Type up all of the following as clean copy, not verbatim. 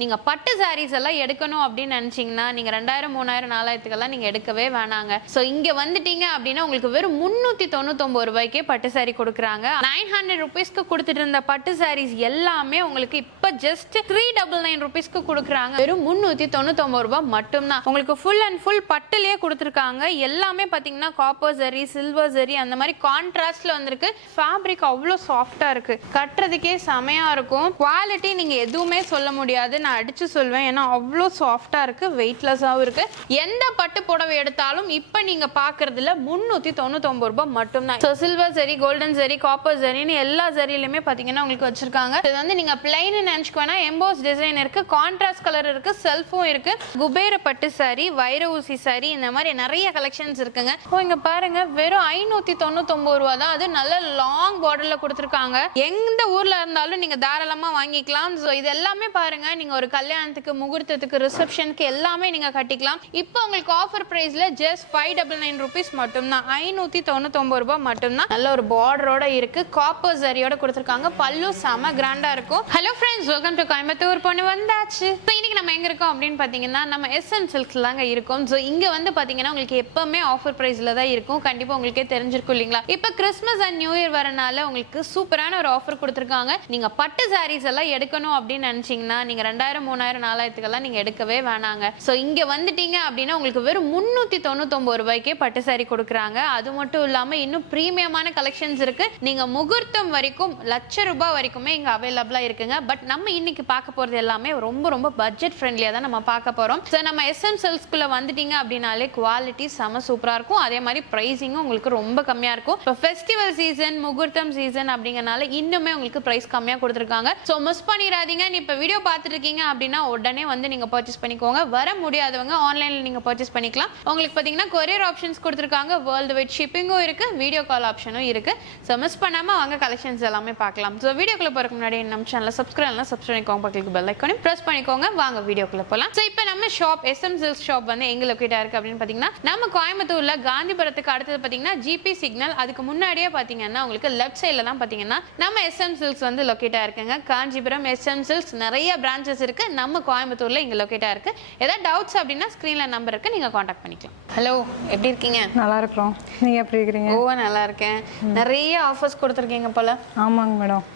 நீங்க பட்டு சாரீஸ் எல்லாம் எடுக்கணும் அப்படின்னு நினைச்சீங்கன்னா நீங்க 2000 3000 4000 நீங்க எடுக்கவே வேணாங்க. சோ இங்க வந்துட்டீங்க அப்படின்னா உங்களுக்கு வெறும் 399 ரூபாய்க்கே பட்டு சாரி கொடுக்குறாங்க. 900 ருபீஸ்க்கு கொடுத்துட்டு இருந்த பட்டு சாரீஸ் எல்லாமே உங்களுக்கு இப்ப ஜஸ்ட் 399 ருபீஸ்க்கு கொடுக்குறாங்க. வெறும் 399 ரூபாய் மட்டும்தான். உங்களுக்கு ஃபுல் அண்ட் ஃபுல் பட்டுலயே கொடுத்துருக்காங்க. எல்லாமே பாத்தீங்கன்னா காப்பர் ஜரி, சில்வர் ஜரி அந்த மாதிரி கான்ட்ராஸ்ட்ல வந்திருக்கு. ஃபேப்ரிக் அவ்வளோ சாஃப்டா இருக்கு, கட்டுறதுக்கே செமையா இருக்கும். குவாலிட்டி நீங்க எதுவுமே சொல்ல முடியாது, நான் அடிச்சு சொல்வேன். ஏன்னா அவ்வளோ சாஃப்டா இருக்கு, வெயிட்லெஸ்ஸாகவும் இருக்கு. எந்த பட்டு புடவை எடுத்தாலும் இப்போ நீங்க பாக்குறதுல 399 ரூபாய் மட்டும்தான். So silver zari, golden zari, copper ஜரின்னு எல்லா ஜரியிலுமே பாத்தீங்கன்னா உங்களுக்கு வச்சிருக்காங்க. இது வந்து நீங்க பிளைன் நினைச்சுக்கோனா எம்போஸ் டிசைன் இருக்கு, கான்ட்ராஸ்ட் கலர் இருக்கு, செல்ஃபும் இருக்கு. குபேர பட்டு சாரி, வைர ஊசி சாரி, இந்த மாதிரி நிறைய கலெக்ஷன்ஸ் இருக்குங்க. இங்க பாருங்க, வெறும் 599 ரூபா தான். அது நல்ல லாங் பார்டர்ல கொடுத்துருக்காங்க. எந்த ஊர்ல இருந்தாலும் நீங்க தாராளமா வாங்கிக்கலாம். ஸோ இது எல்லாமே பாருங்க, நீங்க ஒரு கல்யாணத்துக்கு, முகூர்த்தத்துக்கு, ரிசப்ஷனுக்கு எல்லாமே நீங்க கட்டிக்கலாம். இப்போ உங்களுக்கு ஆஃபர் பிரைஸ்ல ஜஸ்ட் 599 ருபீஸ் மட்டும்தான். 599 ரூபாய் மட்டும்தான். நல்ல ஒரு பார்டரோட இருக்கு, காப்பர் ஜரியோட கொடுத்துருக்காங்க. பல்லு செம கிராண்டா இருக்கும். Hello friends, welcome to Coimbatore பொண்ணு வந்தாச்சு. இன்னைக்கு நம்ம எங்க இருக்கோம் அப்படின்னு பாத்தீங்கன்னா நம்ம SM Silks தாங்க இருக்கோம். ஸோ இங்க வந்து பாத்தீங்கன்னா உங்களுக்கு எப்பவுமே ஆஃபர் பிரைஸ்ல தான் இருக்கும். கண்டிப்பா உங்களுக்கே தெரிஞ்சிருக்கும் இல்லைங்களா? இப்போ கிறிஸ்மஸ் அண்ட் நியூ இயர் வரனால உங்களுக்கு சூப்பரான ஒரு ஆஃபர் கொடுத்துருக்காங்க. நீங்க பட்டு சாரீஸ் எல்லாம் எடுக்கணும் அப்படின்னு நினைச்சீங்கன்னா நீங்க 2000 3000 4000 நீங்க எடுக்கவே வேணாங்க. சோ இங்க வந்துட்டீங்க அப்படின்னா உங்களுக்கு வெறும் 399 ரூபாய்க்கே பட்டு சாரி கொடுக்குறாங்க. அது மட்டும் இல்லாம இன்னும் பிரீமியமான கலெக்ஷன்ஸ் இருக்கு. நீங்க முகூர்த்தம் வரைக்கும் ₹1,00,000 வரைக்குமே இங்க அவைலபிளா இருக்குங்க. பட் நம்ம இன்னைக்கு பார்க்க போறது எல்லாமே ரொம்ப ரொம்ப பட்ஜெட் ஃப்ரெண்ட்லியா தான் நம்ம பார்க்க போறோம். சோ நம்ம SM Silks குள்ள வந்துட்டீங்க அப்படினாலே குவாலிட்டி செம சூப்பரா இருக்கும். அதே மாதிரி பிரைசிங்கும் உங்களுக்கு ரொம்ப கம்மியா இருக்கும். இப்போ ஃபெஸ்டிவல் சீசன், முகூர்த்தம் சீசன் அப்படிங்கறனால இன்னுமே உங்களுக்கு பிரைஸ் கம்மியா கொடுத்துருக்காங்க. சோ மிஸ் பண்ணிடாதீங்க. நீ இப்ப வீடியோ பார்த்துட்டு இருக்கீங்க அப்படின்னா உடனே வந்து நீங்க பர்ச்சேஸ் பண்ணிக்கோங்க. வர முடியாதவங்க ஆன்லைன்ல நீங்க பர்ச்சேஸ் பண்ணிக்கலாம். உங்களுக்கு பாத்தீங்கன்னா கொரியர் ஆப்ஷன்ஸ் கொடுத்துருக்காங்க. வேர்ல்டு வைட் ஷிப்பிங்கும் இருக்கு, வீடியோ கால் ஆப்ஷனும் இருக்கு. ஸோ மிஸ் பண்ணாம வாங்க கலெக்ஷன்ஸ் எல்லாமே பார்க்கலாம். ஸோ வீடியோக்குள்ள போறதுக்கு முன்னாடி நம்ம சேனலை சப்ஸ்கிரைப் பண்ணிக்கோங்க, பக்கத்துக்கு பெல் ஐக்கானை பிரஸ் பண்ணிக்கோங்க. வாங்க வீடியோக்குள்ள போலாம். ஸோ இப்போ நம்ம ஷாப் SM Silks ஷாப் வந்து எங்க லொகேட்டா இருக்கு அப்படின்னு பாத்தீங்கன்னா நம்ம கோயம்புத்தூர்ல காந்திபுரத்துக்கு அடுத்தது பாத்தீங்கன்னா GP சிக்னல், அதுக்கு முன்னாடியே பாத்தீங்கன்னா உங்களுக்கு லெஃப்ட் சைட்ல தான் பாத்தீங்கன்னா நம்ம SM Silks வந்து லொகேட்டா இருக்குங்க. காஞ்சிபுரம் SM Silks நிறைய பிரான்ச்சஸ் இருக்கு. நம்ம கோயம்புத்தூர்ல இங்க லொகேட்டா இருக்கு. ஏதாவது டவுட்ஸ் அப்படின்னா ஸ்கிரீன்ல நம்பர் இருக்கு, நீங்க காண்டாக்ட் பண்ணிக்கலாம். ஹலோ, எப்படி இருக்கீங்க? நல்லா இருக்கோம். நீங்க எப்படி இருக்கீங்க? ஓ, நல்லா இருக்கேன். நிறைய ஆஃபர்ஸ் கொடுத்துருக்கீங்க போல. ஆமாங்க மேடம்,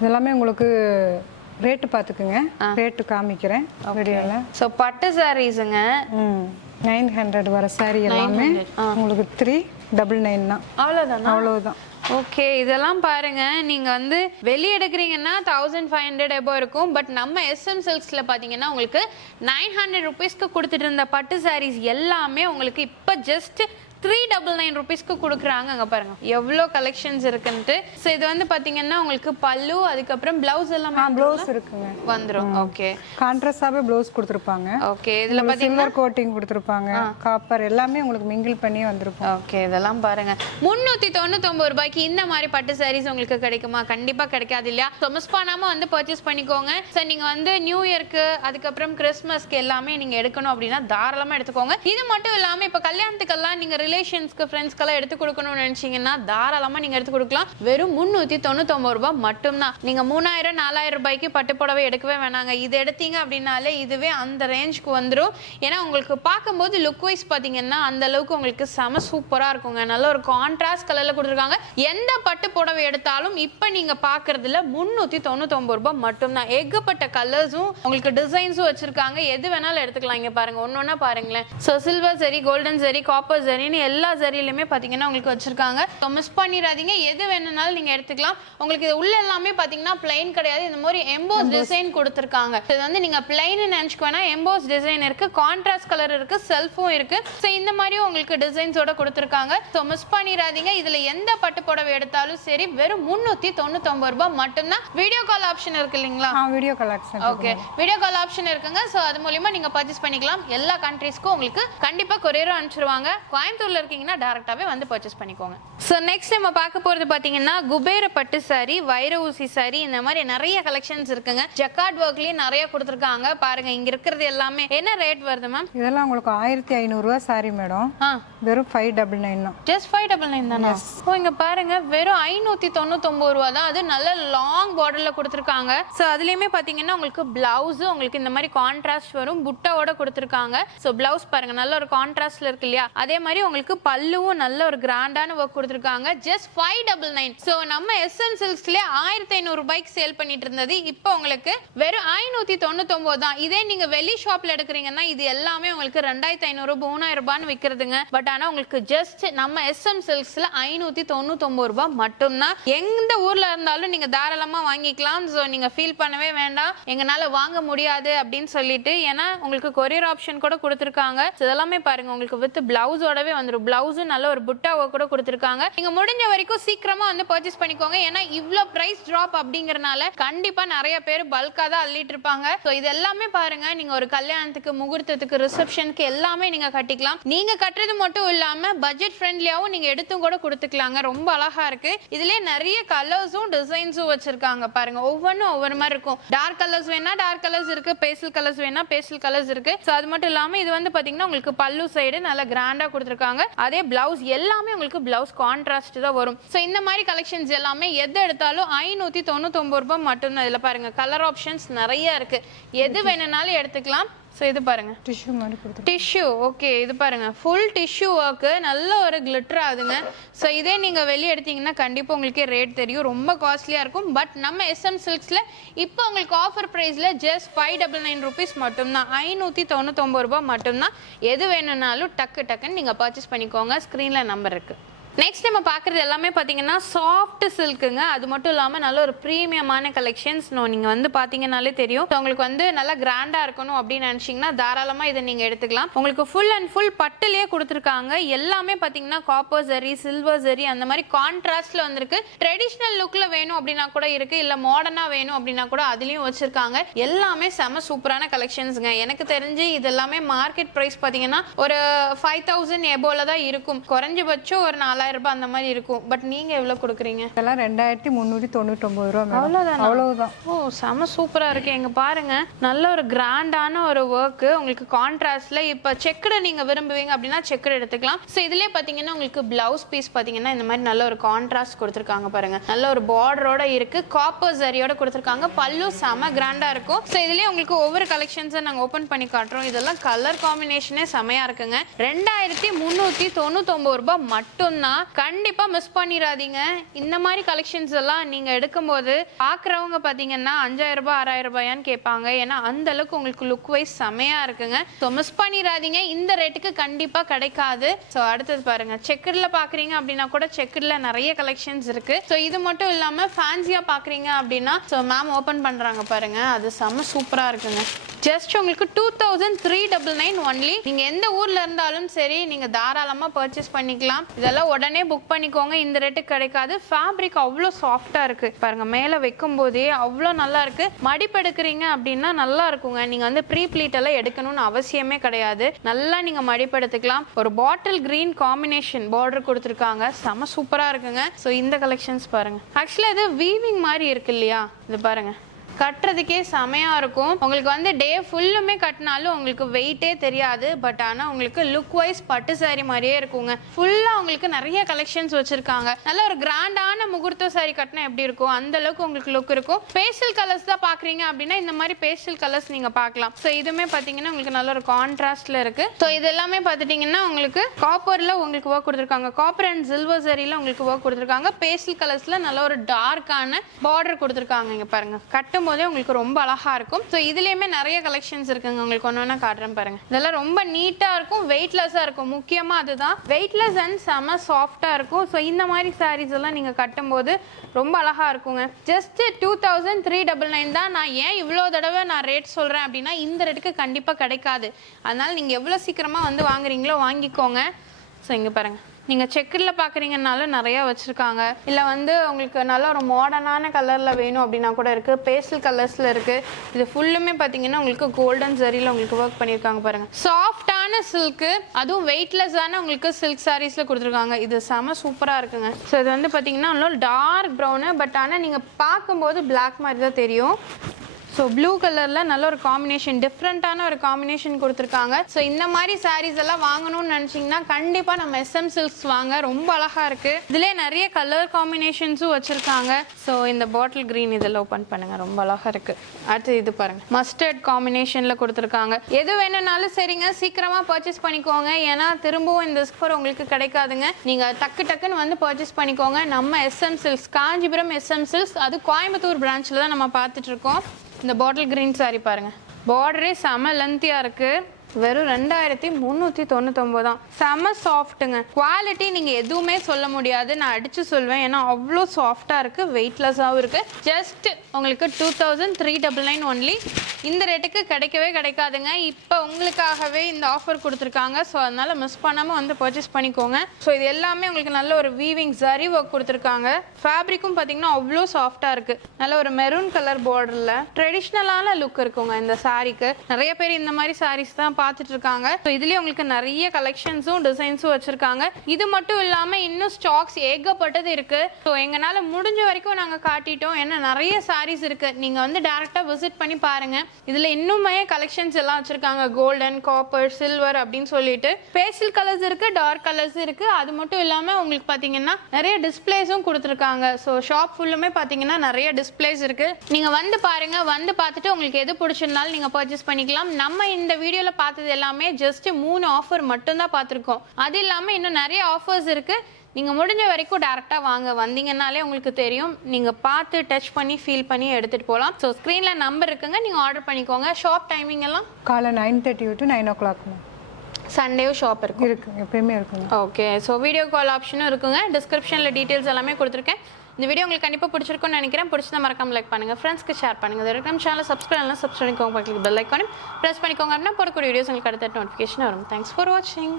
இதெல்லாமே உங்களுக்கு ரேட்டு பார்த்துக்குங்க, ரேட்டு காமிக்கிறேன் வீடியோல. ஸோ பட்டு சாரீஸுங்க 900 வர சாரி எல்லாமே உங்களுக்கு 399 தான். அவ்வளோதானா? அவ்வளோதான். ஓகே, இதெல்லாம் பாருங்க, நீங்க வந்து வெளியே எடுக்கிறீங்கன்னா 1500 எபோ இருக்கும். பட் நம்ம SM Silksல பாத்தீங்கன்னா உங்களுக்கு 900 ருபீஸ்க்கு கொடுத்துட்டு இருந்த பட்டு சாரீஸ் எல்லாமே உங்களுக்கு இப்ப ஜஸ்ட் 399 ருபீஸ்க்கு கொடுக்குறாங்க. அங்க பாருங்க எவ்வளோ கலெக்ஷன்ஸ் இருக்குன்ட்டு. ஸோ இது வந்து பாத்தீங்கன்னா உங்களுக்கு பல்லு, அதுக்கப்புறம் பிளவுஸ் எல்லாமே ப்ளவுஸ் இருக்குங்க வந்துரும். ஓகே, கான்ட்ராஸ்டாவே ப்ளவுஸ் கொடுத்துருப்பாங்க. ஓகே, இதுல பாத்தீங்கன்னா சில்வர் கோட்டிங் கொடுத்துருப்பாங்க, காப்பர் எல்லாமே உங்களுக்கு மிங்கிள் பண்ணி வந்திருக்கும். ஓகே, இதெல்லாம் பாருங்க 399 ரூபாய்க்கு இந்த மாதிரி பட்டு சாரீஸ் உங்களுக்கு கிடைக்குமா? கண்டிப்பா கிடைக்காது இல்லையா? ஸோ மிஸ் பண்ணாம வந்து பர்ச்சேஸ் பண்ணிக்கோங்க. ஸோ நீங்க வந்து நியூ இயர்க்கு, அதுக்கப்புறம் கிறிஸ்மஸ்க்கு எல்லாமே நீங்க எடுக்கணும் அப்படின்னா தாராளமா எடுத்துக்கோங்க. இது மட்டும் இல்லாம இப்ப கல்யாணத்துக்கெல்லாம் நீங்க ரிலேஷன்ஸ்க்கு, ஃப்ரெண்ட்ஸ்க்கெல்லாம் எடுத்து கொடுக்கணும்னு நினைச்சீங்கன்னா தாராளமா நீங்க எடுத்து கொடுக்கலாம். வெறும் 399 ரூபாய் மட்டும்தான். நீங்க 3000 4000 ரூபாய்க்கு பட்டு புடவை எடுக்கவே வேணாங்க. இது எடுத்தீங்க அப்படின்னாலே இதுவே அந்த ரேஞ்சுக்கு வந்துடும். ஏன்னா உங்களுக்கு பார்க்கும்போது லுக் வைஸ் பாத்தீங்கன்னா அந்த அளவுக்கு உங்களுக்கு செம சூப்பரா இருக்குங்க. நல்ல ஒரு கான்ட்ராஸ்ட் கலர்ல கொடுத்துருக்காங்க. எந்த பட்டு புடவை எடுத்தாலும் இப்ப நீங்க பாக்குறதுல 399 ரூபாய் மட்டும்தான். ஏகப்பட்ட கலர்ஸும் உங்களுக்கு டிசைன்ஸும் வச்சிருக்காங்க. எது வேணாலும் எடுத்துக்கலாம். இங்க பாருங்க, ஒன்னொன்னா பாருங்களேன். So silver zari, golden zari, copper zari எல்லா ஜரியிலுமே பாத்தீங்கன்னா உங்களுக்கு வச்சிருக்காங்க. மிஸ் பண்ணிடாதீங்க. எது வேணும்னாலும் நீங்க எடுத்துக்கலாம். உங்களுக்கு இது உள்ள எல்லாமே பாத்தீங்கன்னா பிளைன் கிடையாது, இந்த மாதிரி எம்போஸ் டிசைன் கொடுத்துருக்காங்க. இது வந்து நீங்க பிளைன் நினைச்சுக்கோனா எம்போஸ் டிசைன் இருக்கு, கான்ட்ராஸ்ட் கலர் இருக்கு, செல்ஃபும் இருக்கு. ஸோ இந்த மாதிரி உங்களுக்கு டிசைன்ஸோட கொடுத்துருக்காங்க. ஸோ மிஸ் பண்ணிடாதீங்க. இதுல எந்த பட்டு புடவை எடுத்தாலும் சரி வெறும் 399 ரூபாய் மட்டும்தான். வீடியோ கால் ஆப்ஷன் இருக்கு இல்லைங்களா? Video call option. Okay, video call option இருக்குங்க. ஸோ அது மூலியமா நீங்க பர்ச்சேஸ் பண்ணிக்கலாம். எல்லா கண்ட்ரீஸ்க்கும் உங்களுக்கு கண்டிப்பா கொரியரும் அனுப்பிச்சிருவாங்க. கோயம்புத்தூர் கோயம்புத்தூர்ல இருக்கீங்கன்னா டைரக்டாவே வந்து பர்ச்சேஸ் பண்ணிக்கோங்க. ஸோ நெக்ஸ்ட் நம்ம பார்க்க போறது பாத்தீங்கன்னா குபேர பட்டு சாரி, வைர ஊசி சாரி, இந்த மாதிரி நிறைய கலெக்ஷன்ஸ் இருக்குங்க. ஜக்கார்ட் ஒர்க்லயே நிறைய கொடுத்துருக்காங்க பாருங்க. இங்க இருக்கிறது எல்லாமே என்ன ரேட் வருது மேம்? இதெல்லாம் உங்களுக்கு 1500 ரூபாய் சாரி மேடம். வெறும் 599 தான். ஜஸ்ட் 599 தானா? ஓ இங்க பாருங்க வெறும் 599 ரூபா தான். அது நல்ல லாங் பார்டர்ல கொடுத்துருக்காங்க. ஸோ அதுலயுமே பாத்தீங்கன்னா உங்களுக்கு பிளவுஸ் உங்களுக்கு இந்த மாதிரி கான்ட்ராஸ்ட் வரும், புட்டாவோட கொடுத்துருக்காங்க. ஸோ பிளவுஸ் பாருங்க நல்ல ஒரு கான்ட்ராஸ்ட்ல இருக்கு இல்லையா? அதே மாதிரி உங்களுக்கு பல்லுவும் நல்ல ஒரு கிராண்டான ஒர்க் கொடுத்துருக்காங்க. ஜஸ்ட் 599. ஸோ நம்ம எஸ்எம் சில்க்ஸ்ல 1500 ரூபாய்க்கு சேல் பண்ணிட்டு இருந்தது இப்போ உங்களுக்கு வெறும் 599 தான். இதே நீங்க வெளி ஷாப்ல எடுக்கிறீங்கன்னா இது எல்லாமே உங்களுக்கு 2500 3000 ரூபாய்னு விக்கிறதுங்க. பட் ஆனா உங்களுக்கு ஜஸ்ட் நம்ம எஸ்எம் சில்க்ஸ்ல 599 ரூபாய் மட்டும்தான். எந்த ஊர்ல இருந்தாலும் நீங்க தாராளமா வாங்கிக்கலாம். ஸோ நீங்க ஃபீல் பண்ணவே வேண்டாம் எங்கனால வாங்க முடியாது அப்படின்னு சொல்லிட்டு. ஏன்னா உங்களுக்கு கொரியர் ஆப்ஷன் கூட கொடுத்துருக்காங்க. இதெல்லாமே பாருங்க உங்களுக்கு வித் பிளவுஸோடவே வந்துடும். பிளவுஸும் நல்ல ஒரு புட்டாவை கூட கொடுத்துருக்காங்க. நீங்க முடிஞ்ச வரைக்கும் சீக்கிரமா வந்து பர்ச்சேஸ் பண்ணிக்கோங்க. ஏன்னா இவ்ளோ பிரைஸ் டிராப் அப்படிங்கறனால கண்டிப்பா நிறைய பேர் பல்கா தான் அள்ளிட்டு இருப்பாங்க. ஸோ இது எல்லாமே பாருங்க நீங்க ஒரு கல்யாணத்துக்கு, முகூர்த்தத்துக்கு, ரிசப்ஷனுக்கு எல்லாமே நீங்க கட்டிக்கலாம். நீங்க கட்டுறது மட்டும் இல்லாம பட்ஜெட் ஃப்ரெண்ட்லியாவும் நீங்க எடுத்தும் கூட கொடுத்துக்கலாங்க. ரொம்ப அழகா இருக்கு. இதுலயே நிறைய கலர்ஸும் டிசைன்ஸும் வச்சிருக்காங்க பாருங்க. ஒவ்வொன்றும் ஒவ்வொரு மாதிரி இருக்கும். டார்க் கலர்ஸ் வேணா டார்க் கலர்ஸ் இருக்கு, பேஸ்டல் கலர்ஸ் வேணா பேஸ்டல் கலர்ஸ் இருக்கு. ஸோ அது மட்டும் இல்லாம இது வந்து பாத்தீங்கன்னா உங்களுக்கு பல்லு சைடு நல்ல கிராண்டா கொடுத்துருக்காங்க. அதே பிளவுஸ் எல்லாமே உங்களுக்கு பிளவுஸ் கான்ட்ராஸ்ட் தான் வரும். ஸோ இந்த மாதிரி கலெக்ஷன்ஸ் எல்லாமே எது எடுத்தாலும் 599 ரூபாய் மட்டும்தான். இதுல பாருங்க கலர் ஆப்ஷன்ஸ் நிறைய இருக்கு. எது வேணும்னாலும் எடுத்துக்கலாம். ஸோ இது பாருங்க டிஷ்யூ மாதிரி கொடுத்துருக்கோம். Tissue okay. இது பாருங்க ஃபுல் டிஷ்யூ ஒர்க்கு நல்ல ஒரு கிளிட்டர் ஆகுதுங்க. ஸோ இதே நீங்க வெளியே எடுத்தீங்கன்னா கண்டிப்பா உங்களுக்கே ரேட் தெரியும், ரொம்ப காஸ்ட்லியா இருக்கும். பட் நம்ம எஸ்எம் சில்க்ஸ்ல இப்போ உங்களுக்கு ஆஃபர் பிரைஸ்ல ஜஸ்ட் 599 ருபீஸ் மட்டும்தான். 599 ரூபாய் மட்டும்தான். எது வேணும்னாலும் டக்குன்னு நீங்க பர்ச்சேஸ் பண்ணிக்கோங்க. ஸ்கிரீன்ல நம்பர் இருக்கு. நெக்ஸ்ட் நம்ம பார்க்குறது எல்லாமே பார்த்தீங்கன்னா சாஃப்ட் சில்க்குங்க. அது மட்டும் இல்லாமல் நல்ல ஒரு ப்ரீமியமான கலெக்ஷன்ஸ். நீங்கள் வந்து பார்த்தீங்கன்னாலே தெரியும். உங்களுக்கு வந்து நல்லா கிராண்டாக இருக்கணும் அப்படின்னு நினச்சிங்கன்னா தாராளமாக இதை நீங்கள் எடுத்துக்கலாம். உங்களுக்கு ஃபுல் அண்ட் ஃபுல் பட்டுலேயே கொடுத்துருக்காங்க. எல்லாமே பார்த்தீங்கன்னா காப்பர் ஜரி, சில்வர் ஜரி அந்த மாதிரி கான்ட்ராஸ்டில் வந்திருக்கு. ட்ரெடிஷ்னல் லுக்கில் வேணும் அப்படின்னா கூட இருக்குது, இல்லை மாடர்னாக வேணும் அப்படின்னா கூட அதுலேயும் வச்சுருக்காங்க. எல்லாமே செம சூப்பரான கலெக்ஷன்ஸுங்க. எனக்கு தெரிஞ்சு இது எல்லாமே மார்க்கெட் ப்ரைஸ் பார்த்தீங்கன்னா ஒரு 5000 எபோல தான் இருக்கும். குறைஞ்சபட்சம் ஒரு 4000 ரூபாய் அந்த மாதிரி இருக்கும். பட் நீங்க எவ்வளவு கொடுக்குறீங்க? இதெல்லாம் 2399 ரூபாய். அவ்வளவுதான். ஓ செம சூப்பரா இருக்கு. எங்க பாருங்க நல்ல ஒரு கிராண்டான ஒரு ஒர்க். உங்களுக்கு கான்ட்ராஸ்ட்ல இப்ப செக்குடு நீங்க விரும்புவீங்க அப்படின்னா செக்குடு எடுத்துக்கலாம். ஸோ இதுலயே பாத்தீங்கன்னா உங்களுக்கு பிளவுஸ் பீஸ் பாத்தீங்கன்னா இந்த மாதிரி நல்ல ஒரு கான்ட்ராஸ்ட் கொடுத்துருக்காங்க பாருங்க. நல்ல ஒரு பார்டரோட இருக்கு, காப்பர் ஜரியோட கொடுத்துருக்காங்க. பல்லு செம கிராண்டா இருக்கும். ஸோ இதுலயே உங்களுக்கு ஒவ்வொரு கலெக்ஷன்ஸை நாங்க ஓபன் பண்ணி காட்டுறோம். இதெல்லாம் கலர் காம்பினேஷனே செமையா இருக்குங்க. 2399 ரூபாய் மட்டும்தான். கண்டிப்பா மிஸ் பண்ணிராதீங்க. இந்த மாதிரி கலெக்ஷன்ஸ் எல்லாம் நீங்க எடுக்கும்போது பாக்குறவங்க பாத்தீங்கன்னா 5000 ரூபாய் 6000 ரூபாயான்னு கேட்பாங்க. ஏன்னா அந்த அளவுக்கு உங்களுக்கு லுக் வைஸ் செமையா இருக்குங்க. ஸோ மிஸ் பண்ணிராதீங்க. இந்த ரேட்டுக்கு கண்டிப்பா கிடைக்காது. ஸோ அடுத்தது பாருங்க செக்குடுல பாக்குறீங்க அப்படின்னா கூட செக்குடுல நிறைய கலெக்ஷன்ஸ் இருக்கு. ஸோ இது மட்டும் இல்லாம ஃபேன்சியா பாக்குறீங்க அப்படின்னா ஸோ மேம் ஓபன் பண்றாங்க பாருங்க. அது செம சூப்பரா இருக்குங்க. ஜஸ்ட் உங்களுக்கு 2399 ஒன்லி. நீங்க எந்த ஊர்ல இருந்தாலும் சரி நீங்க தாராளமா பர்ச்சேஸ் பண்ணிக்கலாம். இதெல்லாம் உடனே புக் பண்ணிக்கோங்க. இந்த ரேட்டுக்கு கிடைக்காது. ஃபேப்ரிக் அவ்வளோ சாஃப்டா இருக்கு பாருங்க. மேல வைக்கும் போதே அவ்வளோ நல்லா இருக்கு. மடிப்பு எடுக்கிறீங்க அப்படின்னா நல்லா இருக்குங்க. நீங்க வந்து ப்ரீ ப்ளீட் எல்லாம் எடுக்கணும்னு அவசியமே கிடையாது. நல்லா நீங்க மடிப்பு எடுத்துக்கலாம். ஒரு பாட்டில் கிரீன் காம்பினேஷன் பார்டர் கொடுத்துருக்காங்க. செம சூப்பரா இருக்குங்க. ஸோ இந்த கலெக்ஷன்ஸ் பாருங்க. ஆக்சுவலா இது வீவிங் மாதிரி இருக்கு இல்லையா? இது பாருங்க கட்டுறதுக்கே செமையா இருக்கும். உங்களுக்கு வந்து டே ஃபுல்லுமே கட்டினாலும் உங்களுக்கு வெயிட்டே தெரியாது. பட் ஆனால் உங்களுக்கு லுக் வைஸ் பட்டு சாரி மாதிரியே இருக்குங்க. ஃபுல்லாக உங்களுக்கு நிறைய கலெக்ஷன்ஸ் வச்சிருக்காங்க. நல்ல ஒரு கிராண்டான முகூர்த்த சாரி கட்டினா எப்படி இருக்கும் அந்த அளவுக்கு உங்களுக்கு லுக் இருக்கும். பேஸ்டல் கலர்ஸ் தான் பார்க்குறீங்க அப்படின்னா இந்த மாதிரி பேஸ்டல் கலர்ஸ் நீங்கள் பார்க்கலாம். ஸோ இதுவுமே பார்த்தீங்கன்னா உங்களுக்கு நல்ல ஒரு கான்ட்ராஸ்டில் இருக்கு. ஸோ இது எல்லாமே பார்த்துட்டிங்கன்னா உங்களுக்கு காப்பரில் உங்களுக்கு ஒர்க் கொடுத்துருக்காங்க. காப்பர் அண்ட் சில்வர் சாரியில் உங்களுக்கு ஒர்க் கொடுத்துருக்காங்க. பேஸ்டல் கலர்ஸில் நல்ல ஒரு டார்க்கான பார்டர் கொடுத்துருக்காங்க. இங்கே பாருங்க கட்டும் போதே உங்களுக்கு ரொம்ப அழகா இருக்கும். ஸோ இதுலயுமே நிறைய கலெக்ஷன்ஸ் இருக்குங்க. உங்களுக்கு ஒன்று காட்டுறேன் பாருங்க. இதெல்லாம் ரொம்ப நீட்டா இருக்கும், வெயிட்லெஸ்ஸா இருக்கும். முக்கியமா அதுதான் வெயிட்லெஸ் அண்ட் செம சாஃப்டா இருக்கும். ஸோ இந்த மாதிரி சாரீஸ் எல்லாம் நீங்க கட்டும்போது ரொம்ப அழகா இருக்குங்க. ஜஸ்ட் 2399 தான். நான் ஏன் இவ்வளோ தடவை நான் ரேட் சொல்றேன் அப்படின்னா இந்த ரேட்டுக்கு கண்டிப்பா கிடைக்காது. அதனால நீங்க எவ்வளவு சீக்கிரமா வந்து வாங்குறீங்களோ வாங்கிக்கோங்க. ஸோ இங்க பாருங்க நீங்கள் செக்கரில் பார்க்குறீங்கனாலும் நிறையா வச்சுருக்காங்க. இல்லை வந்து உங்களுக்கு நல்ல ஒரு மாடர்னான கலரில் வேணும் அப்படின்னா கூட இருக்குது. பேஸ்டல் கலர்ஸில் இருக்குது. இது ஃபுல்லுமே பார்த்தீங்கன்னா உங்களுக்கு கோல்டன் ஜரியில் உங்களுக்கு ஒர்க் பண்ணியிருக்காங்க பாருங்கள். சாஃப்டான சில்க்கு, அதுவும் வெயிட்லெஸ்ஸான உங்களுக்கு சில்க் சாரீஸில் கொடுத்துருக்காங்க. இது செம சூப்பராக இருக்குங்க. ஸோ இது வந்து பார்த்தீங்கன்னா இன்னும் டார்க் ப்ரௌனு, பட் ஆனால் நீங்கள் பார்க்கும்போது பிளாக் மாதிரி தான் தெரியும். ஸோ ப்ளூ கலரில் நல்ல ஒரு காம்பினேஷன், டிஃப்ரெண்ட்டான ஒரு காம்பினேஷன் கொடுத்துருக்காங்க. ஸோ இந்த மாதிரி சாரீஸ் எல்லாம் வாங்கணும்னு நினச்சிங்கன்னா கண்டிப்பாக நம்ம SM சில்க்ஸ் வாங்க. ரொம்ப அழகாக இருக்குது. இதிலே நிறைய கலர் காம்பினேஷன்ஸும் வச்சுருக்காங்க. ஸோ இந்த பாட்டில் க்ரீன் இதில் ஓப்பன் பண்ணுங்கள், ரொம்ப அழகாக இருக்குது. அடுத்து இது பாருங்கள், மஸ்டர்ட் காம்பினேஷனில் கொடுத்துருக்காங்க. எது வேணும்னாலும் சரிங்க, சீக்கிரமாக பர்ச்சேஸ் பண்ணிக்கோங்க. ஏன்னா திரும்பவும் இந்த ஸ்கோர் உங்களுக்கு கிடைக்காதுங்க. நீங்கள் டக்குன்னு வந்து பர்ச்சேஸ் பண்ணிக்கோங்க. நம்ம SM silks, Kanchipuram SM silks, அது கோயம்புத்தூர் பிரான்ச்சில் தான் நம்ம பார்த்துட்ருக்கோம். இந்த பாட்டில் கிரீன் சாரி பாருங்க, பார்டரே செம லென்த்தியா இருக்கு. வெறும் 2399 தான். செம சாஃப்ட்டுங்க. குவாலிட்டி நீங்கள் எதுவுமே சொல்ல முடியாது, நான் அடித்து சொல்வேன். ஏன்னா அவ்வளோ சாஃப்டாக இருக்குது, வெயிட்லெஸ்ஸாகவும் இருக்குது. ஜஸ்ட் உங்களுக்கு 2399 ஒன்லி. இந்த ரேட்டுக்கு கிடைக்கவே கிடைக்காதுங்க. இப்போ உங்களுக்காகவே இந்த ஆஃபர் கொடுத்துருக்காங்க. ஸோ அதனால் மிஸ் பண்ணாமல் வந்து பர்ச்சேஸ் பண்ணிக்கோங்க. ஸோ இது எல்லாமே உங்களுக்கு நல்ல ஒரு வீவிங் ஜரி ஒர்க் கொடுத்துருக்காங்க. ஃபேப்ரிக்கும் பார்த்தீங்கன்னா அவ்வளோ சாஃப்டாக இருக்குது. நல்ல ஒரு மெரூன் கலர் பார்டரில் ட்ரெடிஷ்னலான லுக் இருக்குங்க இந்த சாரீக்கு. நிறைய பேர் இந்த மாதிரி சாரீஸ் தான் பார்த்துட்டு இருக்காங்க. ஸோ இதுலேயே உங்களுக்கு நிறைய கலெக்ஷன்ஸும் டிசைன்ஸும் வச்சுருக்காங்க. இது மட்டும் இல்லாமல் இன்னும் ஸ்டாக்ஸ் ஏகப்பட்டது இருக்குது. ஸோ எங்களால் முடிஞ்ச வரைக்கும் நாங்கள் காட்டிட்டோம். ஏன்னா நிறைய சாரீஸ் இருக்குது. நீங்கள் வந்து டேரெக்டாக விசிட் பண்ணி பாருங்கள். இதில் இன்னுமே கலெக்ஷன்ஸ் எல்லாம் வச்சுருக்காங்க. கோல்டன், காப்பர், சில்வர் அப்படின்னு சொல்லிட்டு பேஸ்டல் கலர்ஸ் இருக்குது, டார்க் கலர்ஸ் இருக்குது. அது மட்டும் இல்லாமல் உங்களுக்கு பார்த்தீங்கன்னா நிறைய டிஸ்பிளேஸும் கொடுத்துருக்காங்க. ஸோ ஷாப் ஃபுல்லுமே பார்த்தீங்கன்னா நிறைய டிஸ்பிளேஸ் இருக்குது. நீங்கள் வந்து பாருங்கள். வந்து பார்த்துட்டு உங்களுக்கு எது பிடிச்சிருந்தாலும் நீங்கள் பர்ச்சேஸ் பண்ணிக்கலாம். நம்ம இந்த வீடியோவில் பார்த்தது எல்லாமே ஜஸ்ட் 3 ஆஃபர் மட்டும்தான் பார்த்துருக்கோம். அது இல்லாமல் இன்னும் நிறைய ஆஃபர்ஸ் இருக்குது. நீங்கள் முடிஞ்ச வரைக்கும் டேரெக்டாக வாங்க. வந்தீங்கன்னாலே உங்களுக்கு தெரியும். நீங்கள் பார்த்து டச் பண்ணி ஃபீல் பண்ணி எடுத்துகிட்டு போகலாம். ஸோ ஸ்க்ரீனில் நம்பர் இருக்குங்க, நீங்கள் ஆர்டர் பண்ணிக்கோங்க. ஷாப் டைமிங் எல்லாம் காலை 9:30 to 9 o'clock. சண்டேவும் ஷாப் இருக்கும். எப்பயுமே இருக்குங்க. ஓகே. ஸோ வீடியோ கால் ஆப்ஷனும் இருக்குங்க. டிஸ்கிரிப்ஷனில் டீட்டெயில்ஸ் எல்லாமே கொடுத்துருக்கேன். இந்த வீடியோ உங்களுக்கு கண்டிப்பாக பிடிச்சிருக்கும்னு நினைக்கிறேன். பிடிச்சதை மறக்காம லைக் பண்ணுங்கள், ஃப்ரெண்ட்ஸ்க்கு ஷேர் பண்ணுங்கள். இது நம்ம சேனல் சப்ஸ்கிரைப் பண்ணிக்கோங்க, பக்கத்துக்கு பெல் ஐக்கானையும் ப்ரெஸ் பண்ணிக்கோங்க. அப்படின்னா போடக்கூடிய வீடியோஸ் உங்களுக்கு அடுத்த நோட்டிஃபிகேஷன் வரும். தேங்க்ஸ் ஃபார் வாட்சிங்.